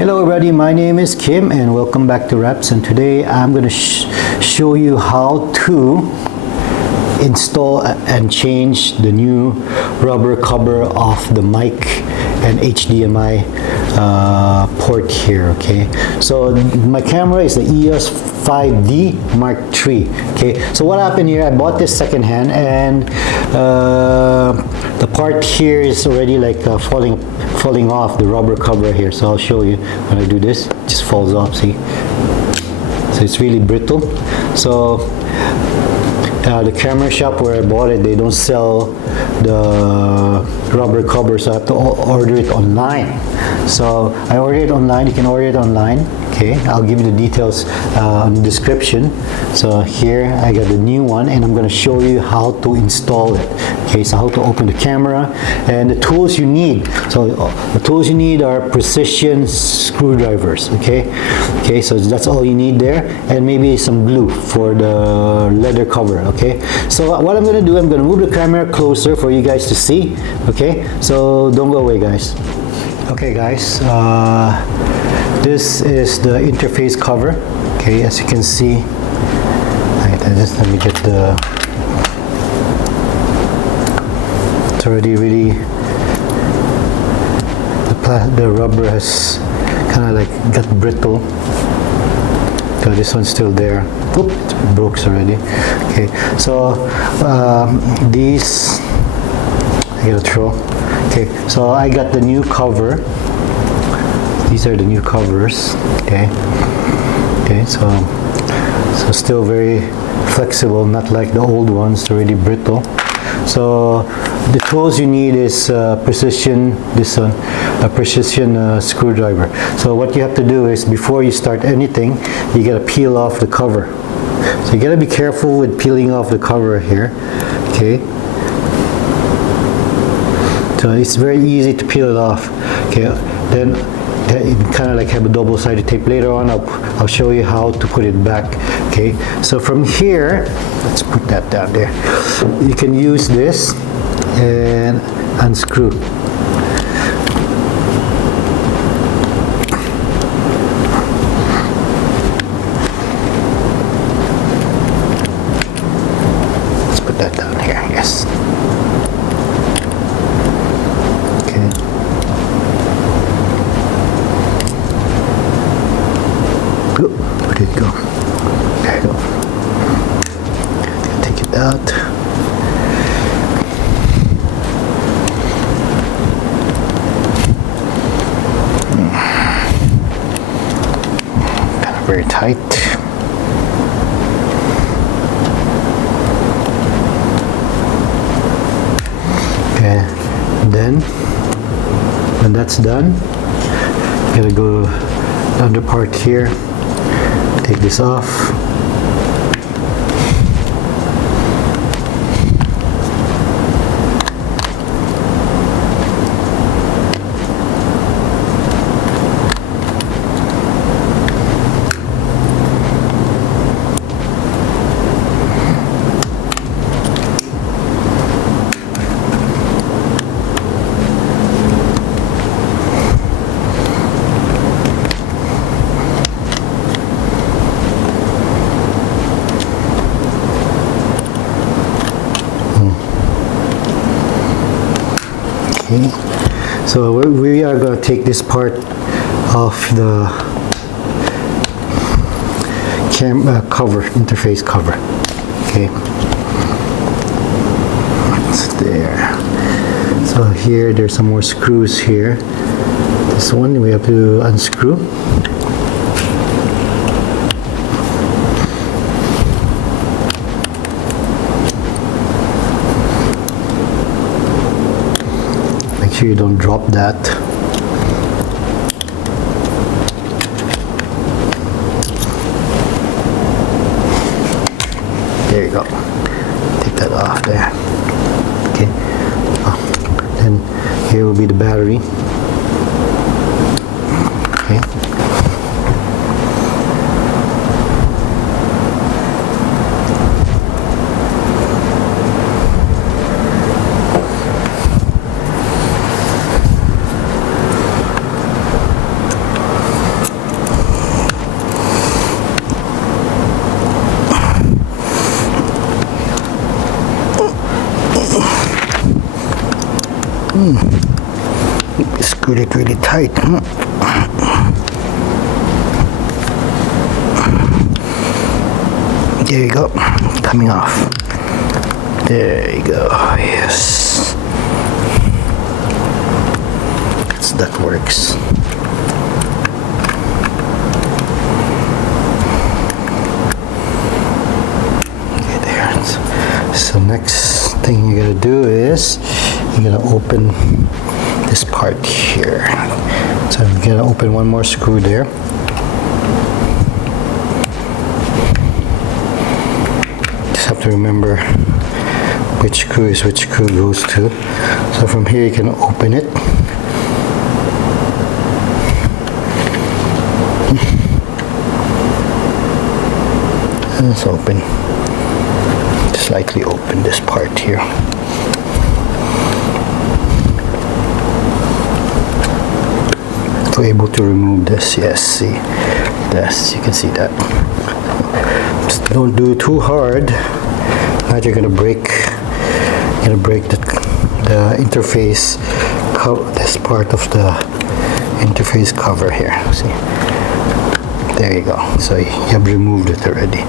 Hello everybody, my name is Kim and welcome back to Reps, and today I'm going to show you how to install and change the new rubber cover of the mic and HDMI port here. Okay, so my camera is the EOS 5D Mark III. Okay, so what happened here, I bought this secondhand, and the part here is already like falling off, the rubber cover here. So I'll show you when I do this. It just falls off, see? So it's really brittle. So the camera shop where I bought it, they don't sell the rubber cover, so I have to order it online. So I ordered it online. You can order it online. Okay, I'll give you the details in the description. So here I got the new one, and I'm going to show you how to install it. Okay, so how to open the camera and the tools you need. So the tools you need are precision screwdrivers. Okay, so that's all you need there, and maybe some glue for the leather cover. Okay, so what I'm going to do, I'm going to move the camera closer for you guys to see. Okay, so don't go away, guys. Okay, guys, this is the interface cover. Okay, as you can see, let me get the. It's already really, the rubber has kind of like got brittle. So this one's still there. Oop, it broke already. Okay, so these I gotta throw. Okay, so I got the new cover. These are the new covers. Okay, so still very flexible, not like the old ones, already brittle. So the tools you need is precision screwdriver. So what you have to do is, before you start anything, you gotta peel off the cover. So you gotta be careful with peeling off the cover here. Okay, so it's very easy to peel it off. Okay, then you kind of like have a double-sided tape. Later on I'll show you how to put it back. Okay, so from here, let's put that down there. You can use this and unscrew. Let's put that down here, yes. Where did it go? There you go. Take it out. Kind of very tight. Okay, and then when that's done, you gotta go the under part here. Take this off. Okay, so we are going to take this part of the cover, interface cover. Okay, it's there. So here, there's some more screws here. This one we have to unscrew. Make sure you don't drop that. There you go. Take that off there. Okay. Then here will be the battery. Okay. it really tight. There you go, coming off. There you go, yes. That works. Okay, there. So next thing you gotta do is you're gonna open this part here. So I'm gonna open one more screw there. Just have to remember which screw goes to. So from here you can open it. Let's open, slightly open this part here. So able to remove this, yes, see, yes, you can see that. Just don't do it too hard, now you're gonna break the interface, this part of the interface cover here, see. There you go, so you have removed it already.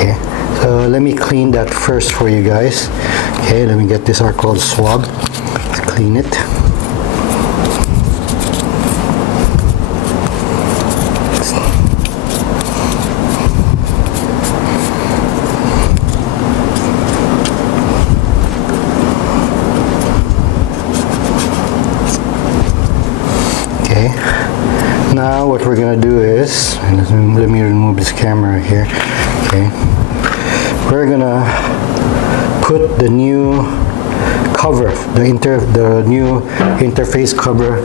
Okay, so let me clean that first for you guys. Okay, let me get this alcohol swab. Let's clean it. Okay, now what we're gonna do is, let me remove this camera here. Okay, we're gonna put the new cover, the new interface cover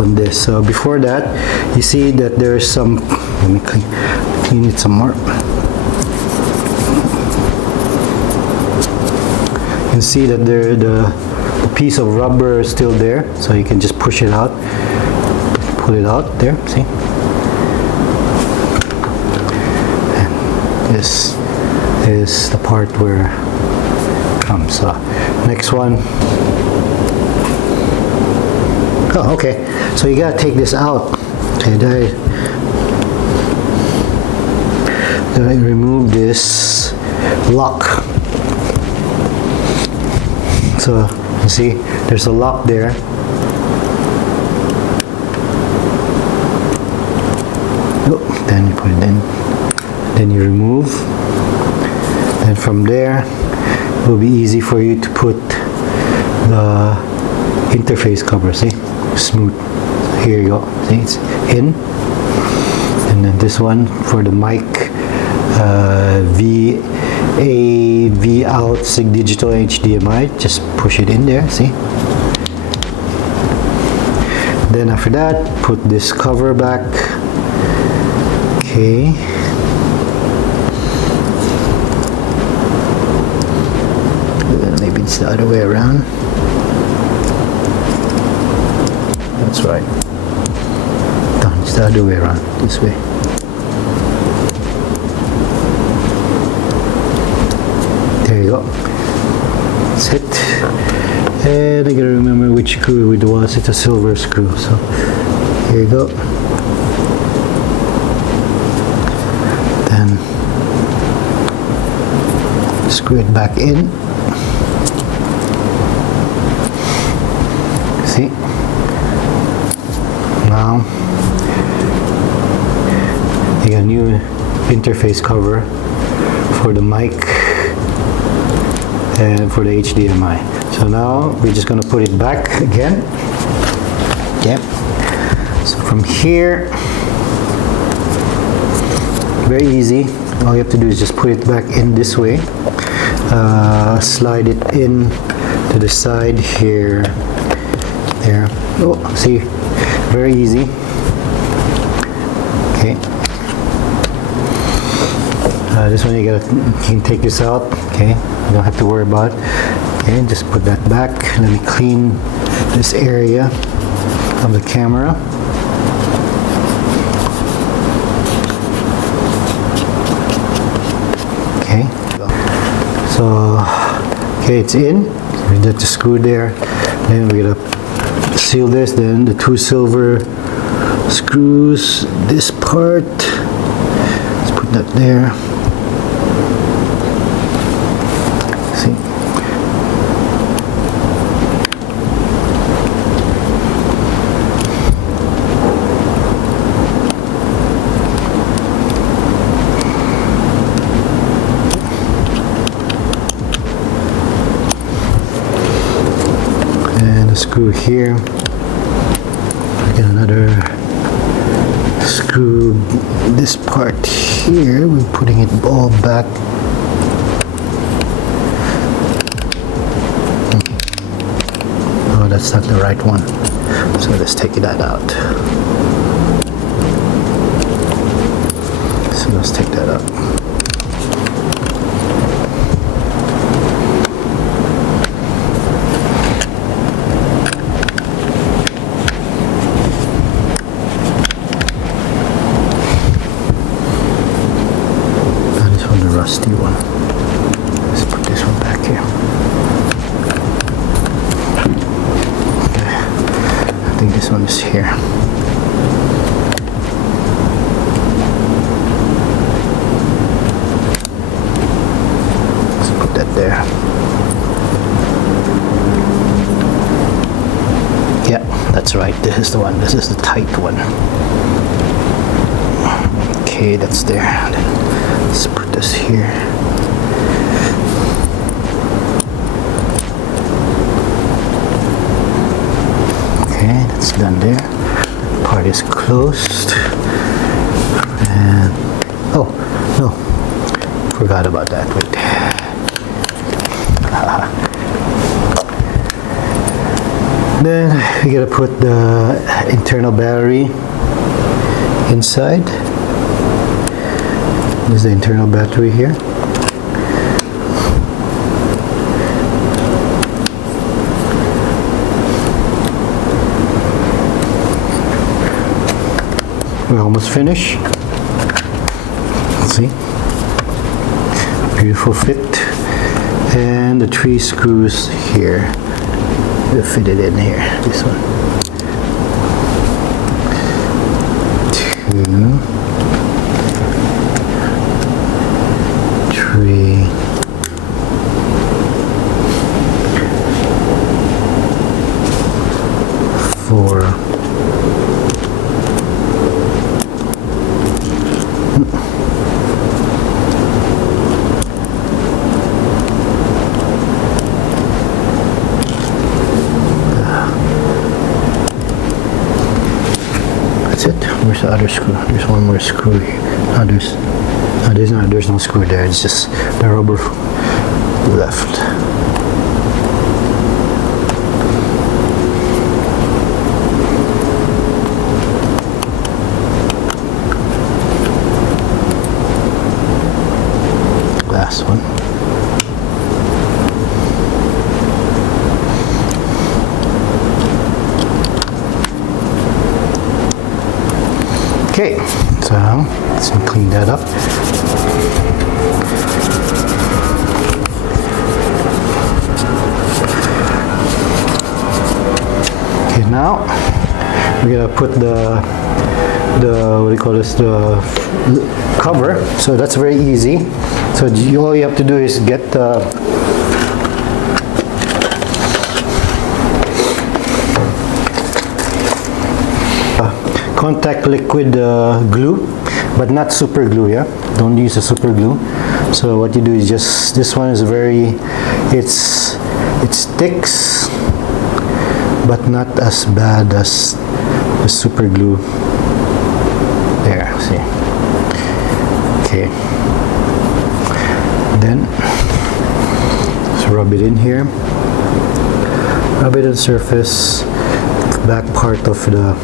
on this. So before that, you see that there's some. Let me clean it some more. You can see that the piece of rubber is still there, so you can just push it out, pull it out there. See. This is the part where it comes. So next one. Oh, okay. So you gotta take this out. Okay, I remove this lock. So you see, there's a lock there. Oh, then you put it in. Then you remove, and from there it will be easy for you to put the interface cover. See, smooth. Here you go. See, it's in, and then this one for the mic, V out, SIG digital HDMI. Just push it in there. See. Then after that, put this cover back. Okay. Maybe it's the other way around. That's right. No, it's the other way around. This way. There you go. That's it. And I gotta remember which screw it was. It's a silver screw. So here you go. Then screw it back in. See? Now you got a new interface cover for the mic and for the HDMI. So now we're just gonna put it back again. Yep. So from here, very easy. All you have to do is just put it back in this way. Slide it in to the side here. There. Oh, see, very easy. Okay. This one you can take this out. Okay, you don't have to worry about it. Okay, just put that back. Let me clean this area of the camera. Okay. So, okay, it's in. We got the screw there. Then we're gonna seal this, then the 2 silver screws, this part, let's put that there. See? And a screw here. Get another screw, this part here, we're putting it all back. Oh, that's not the right one, so let's take that out. So let's take that out. Rusty one. Let's put this one back here. Okay. I think this one is here. Let's put that there. Yeah, that's right. This is the one. This is the tight one. Okay, that's there. Let's put this here. Okay, that's done there. Part is closed. And oh no, forgot about that. Wait. Then we gotta put the internal battery inside. This is the internal battery here. We're almost finished. See? Beautiful fit. And the 3 screws here. We'll fit it in here. This one. 2. 3, 4, that's it. Where's the other screw? There's one more screw here. Oh, there's no screw there. It's just the rubber left. Last one. Okay, so let's clean that up. Okay, now we're gonna put the what do you call this, the cover. So that's very easy. So all you have to do is get the contact liquid glue, but not super glue. Yeah, don't use a super glue. So what you do is just, this one is very, it sticks, but not as bad as the super glue. There, see. Okay. Then let's rub it in here. Rub it on the surface, back part of the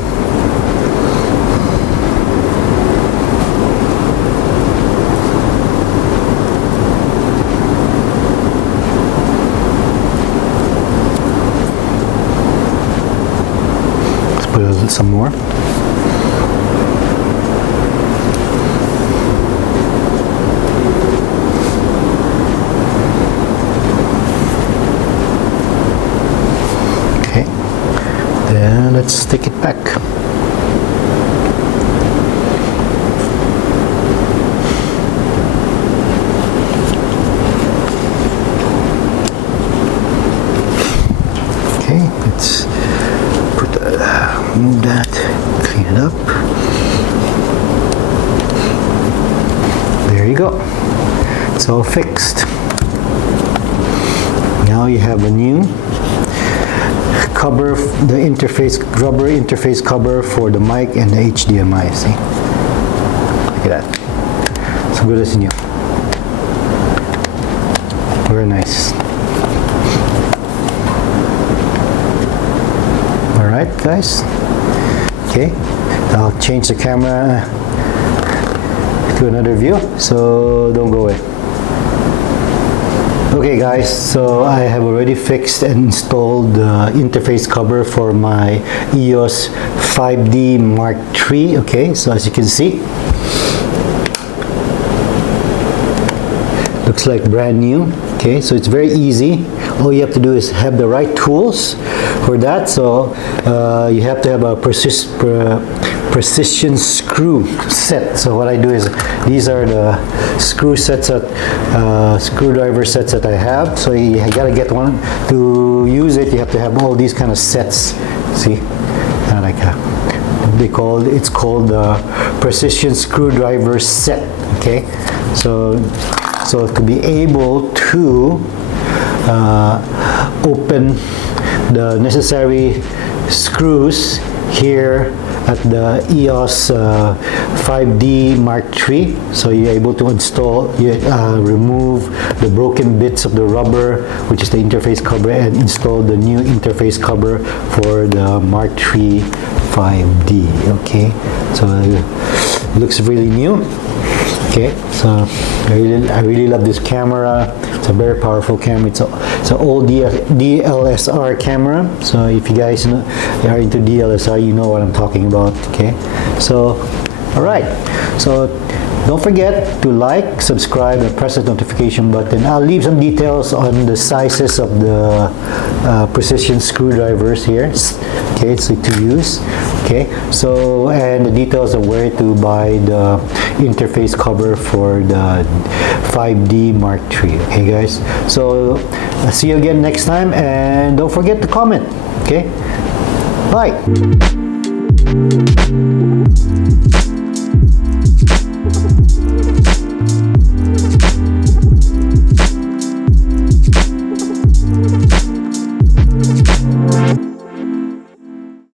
some more. Okay, then let's take it back. Okay, let's put move that, clean it up. There you go. It's all fixed. Now you have a new cover, the interface, rubber interface cover for the mic and the HDMI. See? Look at that. It's good as new. Very nice. Alright guys. Okay. I'll change the camera to another view, so don't go away. Okay guys, so I have already fixed and installed the interface cover for my EOS 5D Mark III. Okay, so as you can see, looks like brand new. Okay, so it's very easy. All you have to do is have the right tools for that. So you have to have a precision screw set. So what I do is, these are the screw sets that screwdriver sets that I have. So you gotta get one to use it. You have to have all these kind of sets. See, kind of like it's called the precision screwdriver set. Okay, so to be able to open the necessary screws here at the EOS 5D Mark III. So you're able to install, remove the broken bits of the rubber, which is the interface cover, and install the new interface cover for the Mark III 5D. Okay, so it looks really new. Okay, so I really love this camera. It's a very powerful camera. It's an old DSLR camera. So if you guys are into DSLR, you know what I'm talking about. Okay, so all right. So don't forget to like, subscribe, and press the notification button. I'll leave some details on the sizes of the precision screwdrivers here. Okay, so to use. Okay, so and the details of where to buy the interface cover for the 5D Mark III. Okay, guys. So I'll see you again next time, and don't forget to comment. Okay, bye.